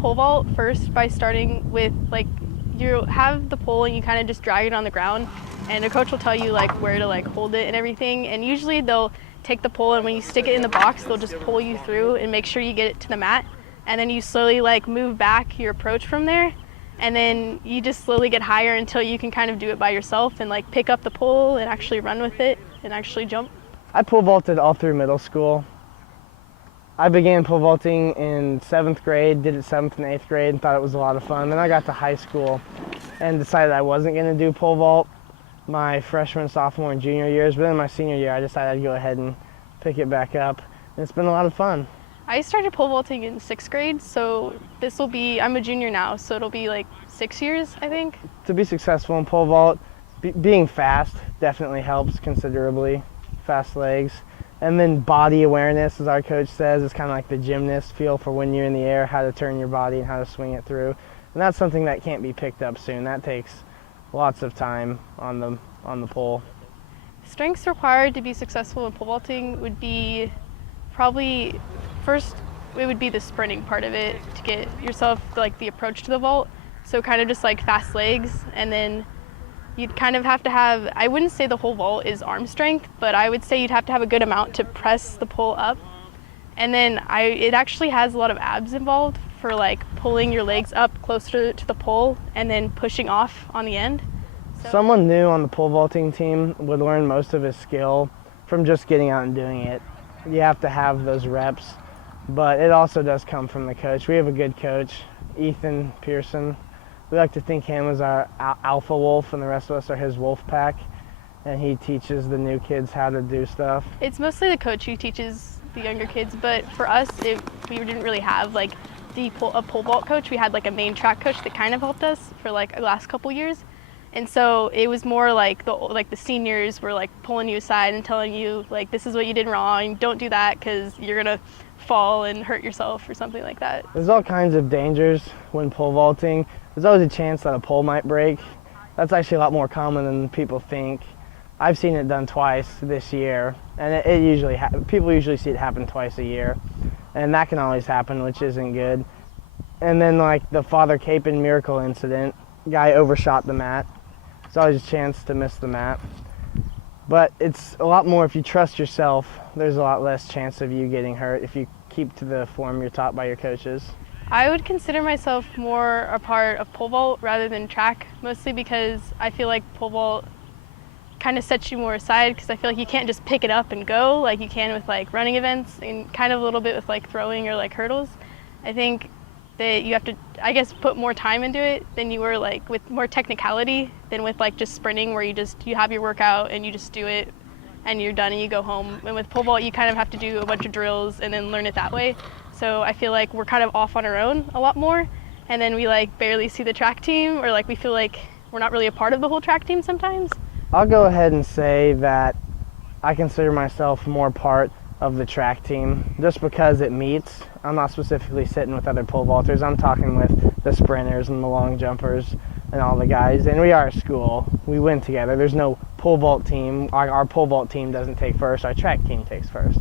pole vault first by starting with, like, you have the pole and you kind of just drag it on the ground, and a coach will tell you like where to like hold it and everything, and usually they'll take the pole and when you stick it in the box they'll just pull you through and make sure you get it to the mat, and then you slowly like move back your approach from there, and then you just slowly get higher until you can kind of do it by yourself and like pick up the pole and actually run with it and actually jump. I pole vaulted all through middle school. I began pole vaulting in 7th grade, did it 7th and 8th grade, and thought it was a lot of fun. Then I got to high school and decided I wasn't going to do pole vault my freshman, sophomore, and junior years. But then my senior year, I decided I'd go ahead and pick it back up, and it's been a lot of fun. I started pole vaulting in 6th grade, so this will be, I'm a junior now, so it'll be like 6 years, I think. To be successful in pole vault, being fast definitely helps considerably, fast legs. And then body awareness, as our coach says, is kind of like the gymnast feel for when you're in the air, how to turn your body and how to swing it through. And that's something that can't be picked up soon. That takes lots of time on the pole. Strengths required to be successful in pole vaulting would be probably, first, it would be the sprinting part of it to get yourself like the approach to the vault. So kind of just like fast legs, and then you'd kind of have to have, I wouldn't say the whole vault is arm strength, but I would say you'd have to have a good amount to press the pole up. And then it actually has a lot of abs involved for like pulling your legs up closer to the pole and then pushing off on the end. So someone new on the pole vaulting team would learn most of his skill from just getting out and doing it. You have to have those reps, but it also does come from the coach. We have a good coach, Ethan Pearson. We like to think him as our alpha wolf and the rest of us are his wolf pack, and he teaches the new kids how to do stuff. It's mostly the coach who teaches the younger kids, but for us, we didn't really have like a pole vault coach. We had like a main track coach that kind of helped us for like the last couple years, and so it was more like the seniors were like pulling you aside and telling you like, this is what you did wrong, don't do that because you're gonna fall and hurt yourself or something like that. There's all kinds of dangers when pole vaulting. There's always a chance that a pole might break. That's actually a lot more common than people think. I've seen it done twice this year, and people usually see it happen twice a year, and that can always happen, which isn't good. And then like the Father Capon miracle incident, guy overshot the mat. It's always a chance to miss the mat. But it's a lot more if you trust yourself, there's a lot less chance of you getting hurt if you keep to the form you're taught by your coaches. I would consider myself more a part of pole vault rather than track, mostly because I feel like pole vault kind of sets you more aside, because I feel like you can't just pick it up and go like you can with like running events and kind of a little bit with like throwing or like hurdles. I think that you have to, I guess, put more time into it than you were like with more technicality than with like just sprinting, where you have your workout and you just do it and you're done and you go home. And with pole vault, you kind of have to do a bunch of drills and then learn it that way. So I feel like we're kind of off on our own a lot more, and then we like barely see the track team, or like we feel like we're not really a part of the whole track team sometimes. I'll go ahead and say that I consider myself more part of the track team just because it meets. I'm not specifically sitting with other pole vaulters. I'm talking with the sprinters and the long jumpers and all the guys, and we are a school. We win together. There's no pole vault team. Our pole vault team doesn't take first. Our track team takes first.